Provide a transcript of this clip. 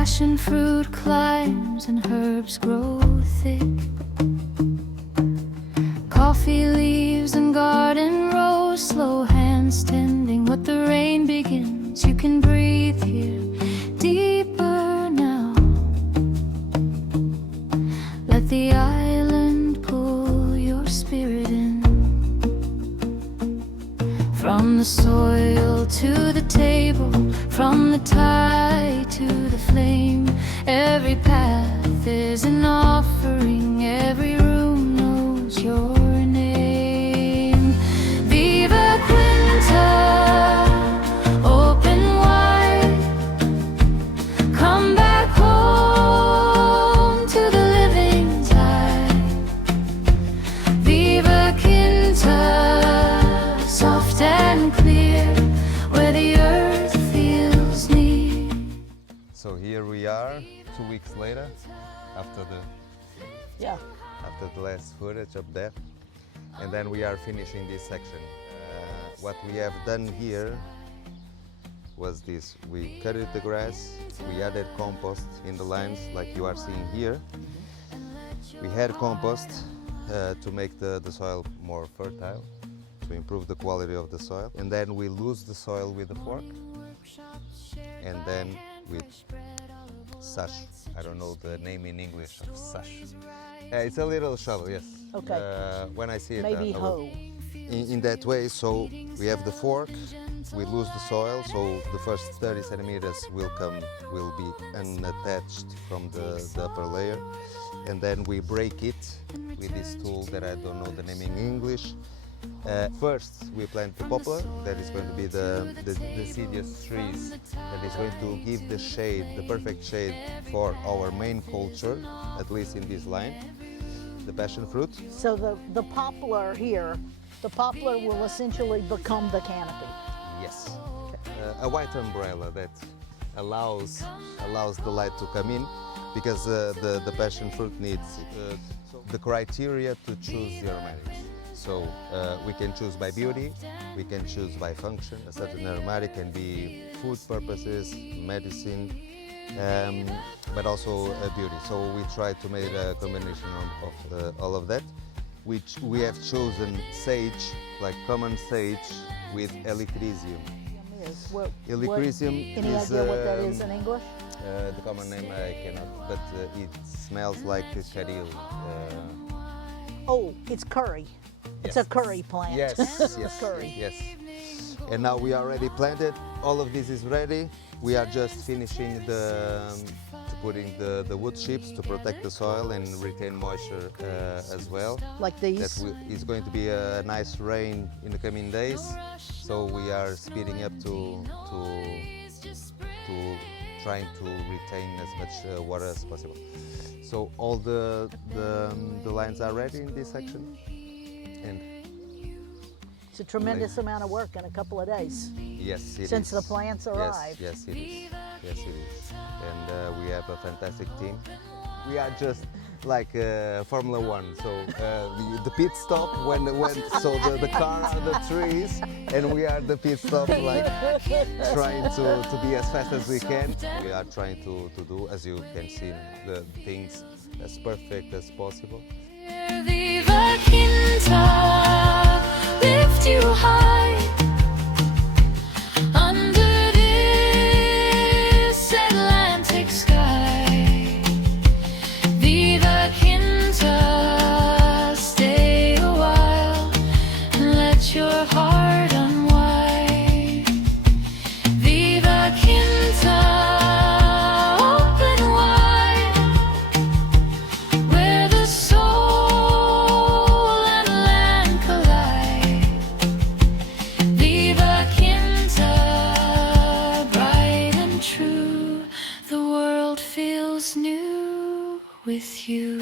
passion fruit climbs and herbs grow thick. Coffee leaves and garden rows, slow hands tending what the rain begins. You can breathe here deeper now. Let the island pull your spirit in. From the soil to the table, from the tie to the flame, every path is an offering, every room knows your name. Viva Quinta, open wide, come back home to the living tide. Viva Quinta, soft and clear, where the earth feels near. So here we are, 2 weeks later, after the last footage up there, and then we are finishing this section. What we have done here was this: we cut the grass, we added compost in the lines like you are seeing here. We had compost to make the soil more fertile, to improve the quality of the soil, and then we lose the soil with the fork, and then with sash. I don't know the name in English of sash. It's a little shovel, yes. Okay. When I see it, Maybe hoe. in that way. So we have the fork, we lose the soil, so the first 30 centimeters will be unattached from the upper layer, and then we break it with this tool that I don't know the name in English. First we plant the poplar, that is going to be the deciduous trees that is going to give the shade, the perfect shade for our main culture, at least in this line, the passion fruit. So the poplar here, the poplar will essentially become the canopy. Yes, a white umbrella that allows the light to come in, because the passion fruit needs the criteria to choose the aromatics. So we can choose by beauty, we can choose by function. A certain aromatic can be food purposes, medicine, but also beauty. So we try to make a combination of all of that. Which we have chosen sage, like common sage, with helichrysum. Helichrysum Any is idea what that is in English? the common name I cannot, but it smells like caril. Oh, it's curry. It's a curry plant. Yes, yes, Curry. yes. And now we are already planted. All of this is ready. We are just finishing putting the wood chips to protect the soil and retain moisture as well. Like these? That is going to be a nice rain in the coming days. So we are speeding up to trying to retain as much water as possible. So all the lines are ready in this section. And it's a tremendous amount of work in a couple of days. Yes, it Since is. the plants arrived. Yes, it is. Yes, it is. And we have a fantastic team. We are just like Formula One. So the pit stop so the car are the trees, and we are the pit stop, like trying to be as fast as we can. We are trying to do, as you can see, the things as perfect as possible. Viva Quinta, lift you high under this Atlantic sky. Viva Quinta, stay a while and let your heart unwind. Viva Quinta, open wide, where the soul and land collide. Viva Quinta, bright and true, the world feels new with you.